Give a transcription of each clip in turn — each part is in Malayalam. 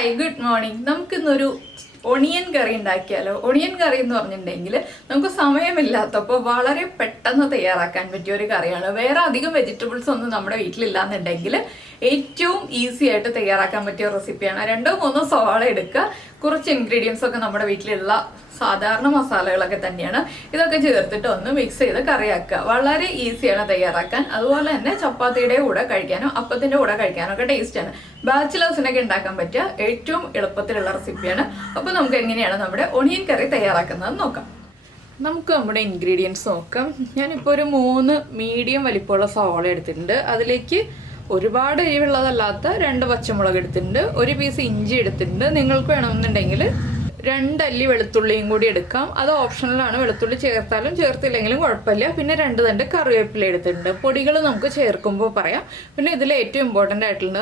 Hi, good morning. നമുക്കിന്നൊരു ഓണിയൻ കറി ഉണ്ടാക്കിയാലോ. ഓണിയൻ കറി എന്ന് പറഞ്ഞിട്ടുണ്ടെങ്കിൽ നമുക്ക് സമയമില്ലാത്തപ്പോൾ വളരെ പെട്ടെന്ന് തയ്യാറാക്കാൻ പറ്റിയ ഒരു കറിയാണ്. വേറെ അധികം വെജിറ്റബിൾസ് ഒന്നും നമ്മുടെ വീട്ടിലില്ലാന്നുണ്ടെങ്കിൽ ഏറ്റവും ഈസി ആയിട്ട് തയ്യാറാക്കാൻ പറ്റിയ റെസിപ്പിയാണ്. 2-3 സവാള എടുക്കുക, കുറച്ച് ഇൻഗ്രീഡിയൻസ് ഒക്കെ നമ്മുടെ വീട്ടിലുള്ള സാധാരണ മസാലകളൊക്കെ തന്നെയാണ്. ഇതൊക്കെ ചേർത്തിട്ട് ഒന്ന് മിക്സ് ചെയ്ത് കറിയാക്കുക. വളരെ ഈസിയാണ് തയ്യാറാക്കാൻ. അതുപോലെ തന്നെ ചപ്പാത്തിയുടെ കൂടെ കഴിക്കാനോ അപ്പത്തിൻ്റെ കൂടെ കഴിക്കാനോ ഒക്കെ ടേസ്റ്റാണ്. ബാച്ചിലേഴ്സിനൊക്കെ ഉണ്ടാക്കാൻ പറ്റിയ ഏറ്റവും എളുപ്പത്തിലുള്ള റെസിപ്പിയാണ്. അപ്പോൾ നമുക്ക് എങ്ങനെയാണ് നമ്മുടെ ഒണിയൻ കറി തയ്യാറാക്കുന്നത് നോക്കാം. നമുക്ക് നമ്മുടെ ഇൻഗ്രീഡിയൻസ് നോക്കാം. ഞാനിപ്പോൾ ഒരു 3 മീഡിയം വലിപ്പമുള്ള സവാള എടുത്തിട്ടുണ്ട്. അതിലേക്ക് ഒരുപാട് എരിവുള്ളതല്ലാത്ത 2 പച്ചമുളക് എടുത്തിട്ടുണ്ട്, 1 പീസ് ഇഞ്ചി എടുത്തിട്ടുണ്ട്. നിങ്ങൾക്ക് വേണമെന്നുണ്ടെങ്കിൽ 2 അല്ലി വെളുത്തുള്ളിയും കൂടി എടുക്കാം. അത് ഓപ്ഷണലാണ്. വെളുത്തുള്ളി ചേർത്താലും ചേർത്തില്ലെങ്കിലും കുഴപ്പമില്ല. പിന്നെ 2 തണ്ട് കറിവേപ്പില എടുത്തിട്ടുണ്ട്. പൊടികൾ നമുക്ക് ചേർക്കുമ്പോൾ പറയാം. പിന്നെ ഇതിൽ ഏറ്റവും ഇമ്പോർട്ടൻ്റ് ആയിട്ടുള്ള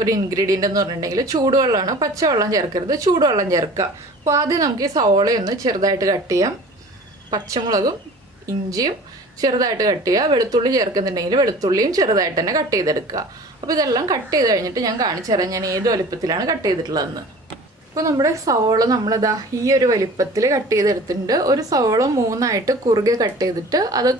ഒരു ഇൻഗ്രീഡിയൻ്റ് എന്ന് പറഞ്ഞിട്ടുണ്ടെങ്കിൽ ചൂടുവെള്ളമാണ്. പച്ചവെള്ളം ചേർക്കരുത്, ചൂടുവെള്ളം ചേർക്കുക. അപ്പോൾ ആദ്യം നമുക്ക് ഈ സവോളയൊന്ന് ചെറുതായിട്ട് കട്ട് ചെയ്യാം. പച്ചമുളകും ഇഞ്ചിയും ചെറുതായിട്ട് കട്ട് ചെയ്യുക. വെളുത്തുള്ളി ചേർക്കുന്നുണ്ടെങ്കിൽ വെളുത്തുള്ളിയും ചെറുതായിട്ട് തന്നെ കട്ട് ചെയ്തെടുക്കുക. അപ്പോൾ ഇതെല്ലാം കട്ട് ചെയ്ത് കഴിഞ്ഞിട്ട് ഞാൻ കാണിച്ചു തരാം ഞാൻ ഏത് വലിപ്പത്തിലാണ് കട്ട് ചെയ്തിട്ടുള്ളതെന്ന്. അപ്പോൾ നമ്മുടെ സവോള നമ്മളിതാ ഈ ഒരു വലിപ്പത്തിൽ കട്ട് ചെയ്തെടുത്തിട്ടുണ്ട്. ഒരു സവോള 3 കുറുകെ കട്ട് ചെയ്തിട്ട് അത്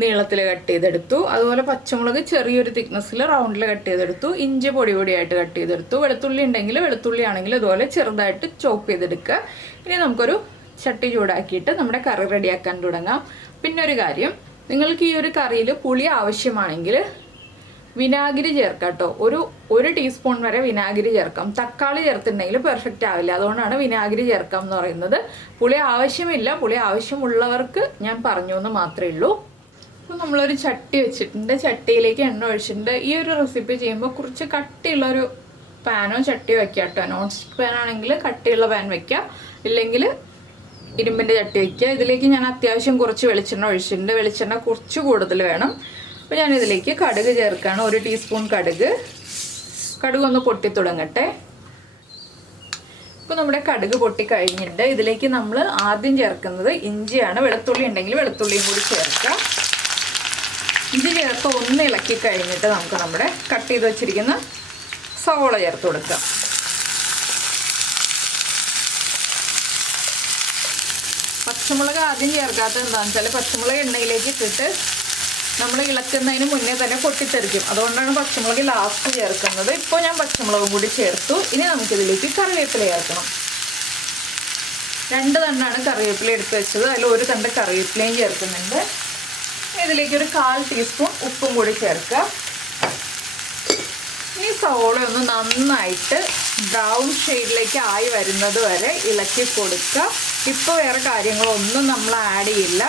നീളത്തിൽ കട്ട് ചെയ്തെടുത്തു. അതുപോലെ പച്ചമുളക് ചെറിയൊരു തിക്നെസ്സിൽ റൗണ്ടിൽ കട്ട് ചെയ്തെടുത്തു. ഇഞ്ചി പൊടി പൊടിയായിട്ട് കട്ട് ചെയ്തെടുത്തു. വെളുത്തുള്ളി ഉണ്ടെങ്കിൽ വെളുത്തുള്ളി ആണെങ്കിൽ ഇതുപോലെ ചെറുതായിട്ട് ചോപ്പ് ചെയ്തെടുക്കുക. ഇനി നമുക്കൊരു ചട്ടി ചൂടാക്കിയിട്ട് നമ്മുടെ കറി റെഡിയാക്കാൻ തുടങ്ങാം. പിന്നെ ഒരു കാര്യം, നിങ്ങൾക്ക് ഈ ഒരു കറിയിൽ പുളി ആവശ്യമാണെങ്കിൽ വിനാഗിരി ചേർക്കാം കേട്ടോ. ഒരു ടീസ്പൂൺ വരെ വിനാഗിരി ചേർക്കാം. തക്കാളി ചേർത്തിട്ടുണ്ടെങ്കിൽ പെർഫെക്റ്റ് ആവില്ല. അതുകൊണ്ടാണ് വിനാഗിരി ചേർക്കാം എന്ന് പറയുന്നത്. പുളി ആവശ്യമില്ല, പുളി ആവശ്യമുള്ളവർക്ക് ഞാൻ പറഞ്ഞു എന്ന് മാത്രമേ ഉള്ളൂ. അപ്പോൾ നമ്മളൊരു ചട്ടി വെച്ചിട്ടുണ്ട്. ചട്ടിയിലേക്ക് എണ്ണ ഒഴിച്ചിട്ടുണ്ട്. ഈ ഒരു റെസിപ്പി ചെയ്യുമ്പോൾ കുറച്ച് കട്ടിയുള്ളൊരു പാനോ ചട്ടിയോ വയ്ക്കുക കേട്ടോ. നോൺ സ്റ്റിക്ക് പാൻ ആണെങ്കിൽ കട്ടിയുള്ള പാൻ വയ്ക്കുക, ഇല്ലെങ്കിൽ ഇരുമ്പിൻ്റെ ചട്ടി വയ്ക്കുക. ഇതിലേക്ക് ഞാൻ അത്യാവശ്യം കുറച്ച് വെളിച്ചെണ്ണ ഒഴിച്ചിട്ടുണ്ട്. വെളിച്ചെണ്ണ കുറച്ച് കൂടുതൽ വേണം. അപ്പോൾ ഞാനിതിലേക്ക് കടുക് ചേർക്കുകയാണ്. 1 ടീസ്പൂൺ കടുക് ഒന്ന് പൊട്ടി തുടങ്ങട്ടെ. ഇപ്പോൾ നമ്മുടെ കടുക് പൊട്ടി കഴിഞ്ഞിട്ടുണ്ട്. ഇതിലേക്ക് നമ്മൾ ആദ്യം ചേർക്കുന്നത് ഇഞ്ചിയാണ്. വെളുത്തുള്ളി ഉണ്ടെങ്കിൽ വെളുത്തുള്ളിയും കൂടി ചേർക്കുക. ഇഞ്ചി ചേർത്ത് ഒന്ന് ഇളക്കി കഴിഞ്ഞിട്ട് നമുക്ക് നമ്മുടെ കട്ട് ചെയ്ത് വെച്ചിരിക്കുന്ന സവോള ചേർത്ത് കൊടുക്കാം. പച്ചമുളക് ആദ്യം ചേർക്കാത്തത് എന്താണെന്ന് വെച്ചാൽ പച്ചമുളക് എണ്ണയിലേക്ക് ഇട്ടിട്ട് നമ്മൾ ഇളക്കുന്നതിന് മുന്നേ തന്നെ പൊട്ടിത്തെറിക്കും. അതുകൊണ്ടാണ് പച്ചമുളക് ലാസ്റ്റ് ചേർക്കുന്നത്. ഇപ്പോൾ ഞാൻ പച്ചമുളകും കൂടി ചേർത്തു. ഇനി നമുക്കിതിലേക്ക് കറിവേപ്പില ചേർക്കണം. 2 തണ്ടാണ് കറിവേപ്പില എടുത്ത് വെച്ചത്. അതിൽ 1 തണ്ട് കറിവേപ്പിലയും ചേർക്കുന്നുണ്ട്. ഇതിലേക്ക് ഒരു 1/4 ടീസ്പൂൺ ഉപ്പും കൂടി ചേർക്കുക. ഈ സവോള ഒന്ന് നന്നായിട്ട് ബ്രൗൺ ഷെയ്ഡിലേക്ക് ആയി വരുന്നത് വരെ ഇളക്കി കൊടുക്കുക. ഇപ്പോൾ വേറെ കാര്യങ്ങളൊന്നും നമ്മൾ ആഡ് ചെയ്യില്ല.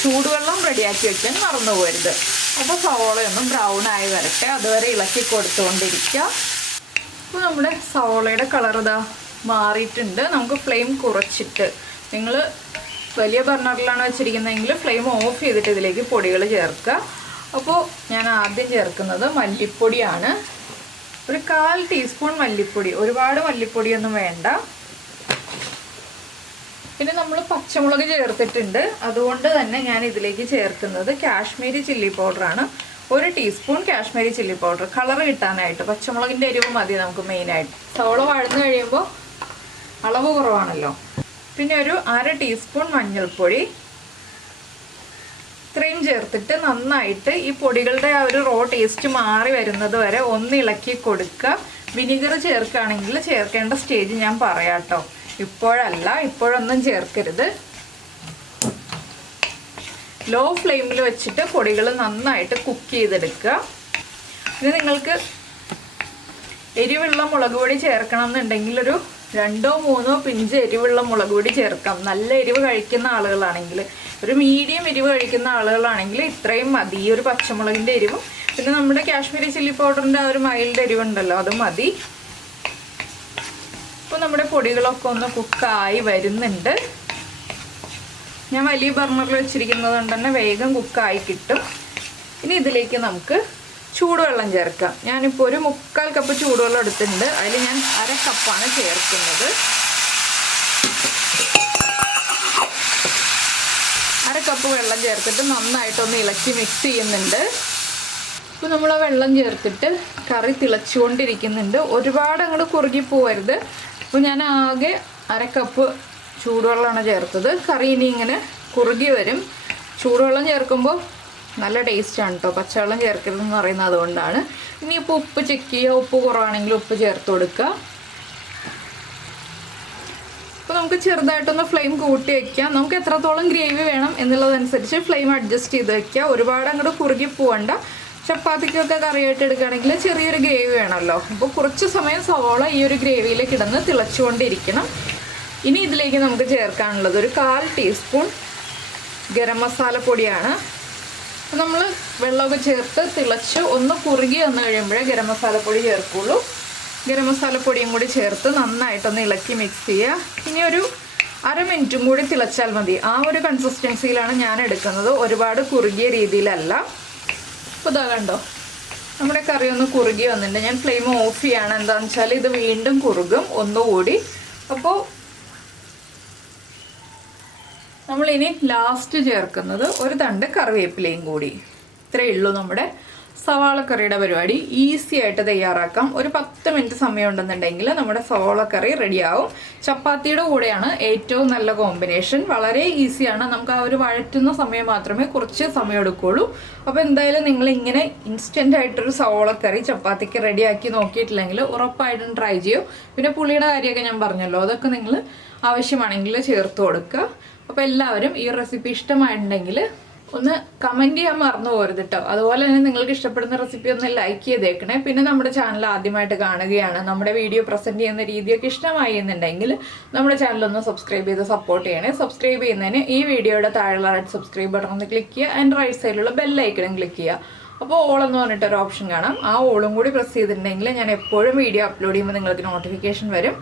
ചൂടുവെള്ളം റെഡിയാക്കി വെക്കാൻ മറന്നു പോകരുത്. അപ്പോൾ സവോളയൊന്നും ബ്രൗൺ ആയി വരട്ടെ, അതുവരെ ഇളക്കി കൊടുത്തുകൊണ്ടിരിക്കുക. അപ്പോൾ നമ്മുടെ സവോളയുടെ കളർ ഇതാ മാറിയിട്ടുണ്ട്. നമുക്ക് ഫ്ലെയിം കുറച്ചിട്ട്, നിങ്ങൾ വലിയ ബർണറിലാണ് വെച്ചിരിക്കുന്നതെങ്കിൽ ഫ്ലെയിം ഓഫ് ചെയ്തിട്ട് ഇതിലേക്ക് പൊടികൾ ചേർക്കുക. അപ്പോൾ ഞാൻ ആദ്യം ചേർക്കുന്നത് മല്ലിപ്പൊടിയാണ്. ഒരു 1/4 ടീസ്പൂൺ മല്ലിപ്പൊടി, ഒരുപാട് മല്ലിപ്പൊടിയൊന്നും വേണ്ട. പിന്നെ നമ്മൾ പച്ചമുളക് ചേർത്തിട്ടുണ്ട്. അതുകൊണ്ട് തന്നെ ഞാൻ ഇതിലേക്ക് ചേർക്കുന്നത് കാശ്മീരി ചില്ലി പൗഡറാണ്. 1 teaspoon Kashmiri chilli powder, colour കിട്ടാനായിട്ട്. പച്ചമുളകിൻ്റെ എരിവ് മതി നമുക്ക് മെയിനായിട്ട്. സവോള വഴന്ന് കഴിയുമ്പോൾ അളവ് കുറവാണല്ലോ. പിന്നെ ഒരു 1/2 ടീസ്പൂൺ മഞ്ഞൾപ്പൊടി. ഇത്രയും ചേർത്തിട്ട് നന്നായിട്ട് ഈ പൊടികളുടെ ആ ഒരു റോ ടേസ്റ്റ് മാറി വരുന്നത് വരെ ഒന്ന് ഇളക്കി കൊടുക്കുക. വിനീഗർ ചേർക്കുകയാണെങ്കിൽ ചേർക്കേണ്ട സ്റ്റേജ് ഞാൻ പറയാം കേട്ടോ. ഇപ്പോഴല്ല, ഇപ്പോഴൊന്നും ചേർക്കരുത്. ലോ ഫ്ലെയിമിൽ വെച്ചിട്ട് പൊടികൾ നന്നായിട്ട് കുക്ക് ചെയ്തെടുക്കുക. ഇത് നിങ്ങൾക്ക് എരിവുള്ള മുളക് പൊടി ചേർക്കണം എന്നുണ്ടെങ്കിൽ ഒരു 2-3 പിഞ്ച് എരിവുള്ള മുളക് പൊടി ചേർക്കാം. നല്ല എരിവ് കഴിക്കുന്ന ആളുകളാണെങ്കിൽ, ഒരു മീഡിയം എരിവ് കഴിക്കുന്ന ആളുകളാണെങ്കിൽ ഇത്രയും മതി. ഈ ഒരു പച്ചമുളകിൻ്റെ എരിവും പിന്നെ നമ്മുടെ കാശ്മീരി ചില്ലി പൗഡറിൻ്റെ ആ ഒരു മൈൽഡ് എരിവുണ്ടല്ലോ, അത് മതി. ഇപ്പോൾ നമ്മുടെ പൊടികളൊക്കെ ഒന്ന് കുക്കായി വരുന്നുണ്ട്. ഞാൻ വലിയ ബർണറിൽ വെച്ചിരിക്കുന്നത് കൊണ്ട് തന്നെ വേഗം കുക്കായി കിട്ടും. ഇനി ഇതിലേക്ക് നമുക്ക് ചൂടുവെള്ളം ചേർക്കാം. ഞാനിപ്പോൾ ഒരു 3/4 കപ്പ് ചൂടുവെള്ളം എടുത്തിട്ടുണ്ട്. അതിൽ ഞാൻ 1/2 കപ്പാണ് ചേർക്കുന്നത്. 1/2 കപ്പ് വെള്ളം ചേർത്തിട്ട് നന്നായിട്ടൊന്ന് ഇളക്കി മിക്സ് ചെയ്യുന്നുണ്ട്. അപ്പോൾ നമ്മൾ ആ വെള്ളം ചേർത്തിട്ട് കറി തിളച്ചുകൊണ്ടിരിക്കുന്നുണ്ട്. ഒരുപാട് അങ്ങോട്ട് കുറുകി പോകരുത്. അപ്പോൾ ഞാൻ ആകെ 1/2 കപ്പ് ചൂടുവെള്ളമാണ് ചേർത്തത്. കറി ഇനി ഇങ്ങനെ കുറുകി വരും. ചൂടുവെള്ളം ചേർക്കുമ്പോൾ നല്ല ടേസ്റ്റാണ് കേട്ടോ. പച്ചവെള്ളം ചേർക്കരുതെന്ന് പറയുന്നത് അതുകൊണ്ടാണ്. ഇനിയിപ്പോൾ ഉപ്പ് ചെക്ക് ചെയ്യുക. ഉപ്പ് കുറവാണെങ്കിൽ ഉപ്പ് ചേർത്ത് കൊടുക്കുക. അപ്പോൾ നമുക്ക് ചെറുതായിട്ടൊന്ന് ഫ്ലെയിം കൂട്ടി വയ്ക്കാം. നമുക്ക് എത്രത്തോളം ഗ്രേവി വേണം എന്നുള്ളതനുസരിച്ച് ഫ്ലെയിം അഡ്ജസ്റ്റ് ചെയ്ത് വയ്ക്കുക. ഒരുപാട് അങ്ങോട്ട് കുറുകി പോകണ്ട. ചപ്പാത്തിക്കൊക്കെ കറിയായിട്ട് എടുക്കുകയാണെങ്കിൽ ചെറിയൊരു ഗ്രേവി വേണമല്ലോ. അപ്പോൾ കുറച്ച് സമയം സവോള ഈ ഒരു ഗ്രേവിയിൽ കിടന്ന് തിളച്ചുകൊണ്ടിരിക്കണം. ഇനി ഇതിലേക്ക് നമുക്ക് ചേർക്കാനുള്ളത് ഒരു 1/4 ടീസ്പൂൺ ഗരം മസാല പൊടിയാണ്. നമ്മൾ വെള്ളമൊക്കെ ചേർത്ത് തിളച്ച് ഒന്ന് കുറുകി വന്നു കഴിയുമ്പോഴേ ഗരം മസാലപ്പൊടി ചേർക്കുള്ളൂ. ഗരം മസാലപ്പൊടിയും കൂടി ചേർത്ത് നന്നായിട്ടൊന്ന് ഇളക്കി മിക്സ് ചെയ്യുക. ഇനി ഒരു 1/2 മിനിറ്റും കൂടി തിളച്ചാൽ മതി. ആ ഒരു കൺസിസ്റ്റൻസിയിലാണ് ഞാൻ എടുക്കുന്നത്. ഒരുപാട് കുറുകിയ രീതിയിലല്ല. അപ്പോൾ ഇതാ കണ്ടോ, നമ്മുടെ കറി ഒന്ന് കുറുകി വന്നിട്ടുണ്ട്. ഞാൻ ഫ്ലെയിം ഓഫ് ചെയ്യാണ്. എന്താണെന്ന് വെച്ചാൽ ഇത് വീണ്ടും കുറുകും ഒന്നുകൂടി. അപ്പോൾ നമ്മളിനി ലാസ്റ്റ് ചേർക്കുന്നത് ഒരു തണ്ട് കറിവേപ്പിലയും കൂടി. ഇത്രയേ ഉള്ളൂ നമ്മുടെ സവാള കറിയുടെ പരിപാടി. ഈസി ആയിട്ട് തയ്യാറാക്കാം. ഒരു 10 മിനിറ്റ് സമയം ഉണ്ടെന്നുണ്ടെങ്കിൽ നമ്മുടെ സവാള കറി റെഡിയാവും. ചപ്പാത്തിയുടെ കൂടെയാണ് ഏറ്റവും നല്ല കോമ്പിനേഷൻ. വളരെ ഈസിയാണ്. നമുക്ക് ആ ഒരു വഴറ്റുന്ന സമയം മാത്രമേ കുറച്ച് സമയം എടുക്കുകയുള്ളൂ. അപ്പോൾ എന്തായാലും നിങ്ങൾ ഇങ്ങനെ ഇൻസ്റ്റൻ്റ് ആയിട്ടൊരു സവാള കറി ചപ്പാത്തിക്ക് റെഡിയാക്കി നോക്കിയിട്ടില്ലെങ്കിൽ ഉറപ്പായിട്ടും ട്രൈ ചെയ്യൂ. പിന്നെ പുളിയുടെ കാര്യമൊക്കെ ഞാൻ പറഞ്ഞല്ലോ, അതൊക്കെ നിങ്ങൾ ആവശ്യമാണെങ്കിൽ ചേർത്ത് കൊടുക്കുക. അപ്പോൾ എല്ലാവരും ഈ റെസിപ്പി ഇഷ്ടമായിട്ടുണ്ടെങ്കിൽ ഒന്ന് കമൻറ്റ് ചെയ്യാൻ മറന്നു പോകരുത് കേട്ടോ. അതുപോലെ തന്നെ നിങ്ങൾക്ക് ഇഷ്ടപ്പെടുന്ന റെസിപ്പി ഒന്ന് ലൈക്ക് ചെയ്തേക്കണേ. പിന്നെ നമ്മുടെ ചാനൽ ആദ്യമായിട്ട് കാണുകയാണ്, നമ്മുടെ വീഡിയോ പ്രസൻറ്റ് ചെയ്യുന്ന രീതിയൊക്കെ ഇഷ്ടമായി എന്നുണ്ടെങ്കിൽ നമ്മുടെ ചാനലൊന്ന് സബ്സ്ക്രൈബ് ചെയ്ത് സപ്പോർട്ട് ചെയ്യണേ. സബ്സ്ക്രൈബ് ചെയ്യുന്നതിന് ഈ വീഡിയോയുടെ താഴെയുള്ള റെഡ് സബ്സ്ക്രൈബ് ബട്ടൺ ഒന്ന് ക്ലിക്ക് ചെയ്യുക. ആൻഡ് റൈറ്റ് സൈഡിലുള്ള ബെല്ലൈക്കണും ക്ലിക്ക് ചെയ്യുക. അപ്പോൾ ഓൾ എന്ന് പറഞ്ഞിട്ടൊരു ഓപ്ഷൻ കാണാം. ആ ഓളും കൂടി പ്രസ് ചെയ്തിട്ടുണ്ടെങ്കിൽ ഞാൻ എപ്പോഴും വീഡിയോ അപ്ലോഡ് ചെയ്യുമ്പോൾ നിങ്ങൾക്ക് നോട്ടിഫിക്കേഷൻ വരും.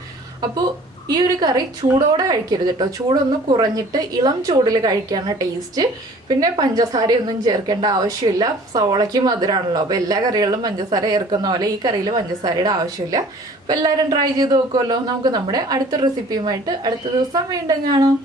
അപ്പോൾ ഈ ഒരു കറി ചൂടോടെ കഴിക്കരുത് കേട്ടോ. ചൂടൊന്ന് കുറഞ്ഞിട്ട് ഇളം ചൂടിൽ കഴിക്കാണ് ടേസ്റ്റ്. പിന്നെ പഞ്ചസാരയൊന്നും ചേർക്കേണ്ട ആവശ്യമില്ല. സവോളയ്ക്ക് മധുരമാണല്ലോ. അപ്പോൾ എല്ലാ കറികളിലും പഞ്ചസാര ചേർക്കുന്ന പോലെ ഈ കറിയിൽ പഞ്ചസാരയുടെ ആവശ്യമില്ല. അപ്പോൾ എല്ലാവരും ട്രൈ ചെയ്ത് നോക്കുമല്ലോ. നമുക്ക് നമ്മുടെ അടുത്ത റെസിപ്പിയുമായിട്ട് അടുത്ത ദിവസം വീണ്ടും കാണാം.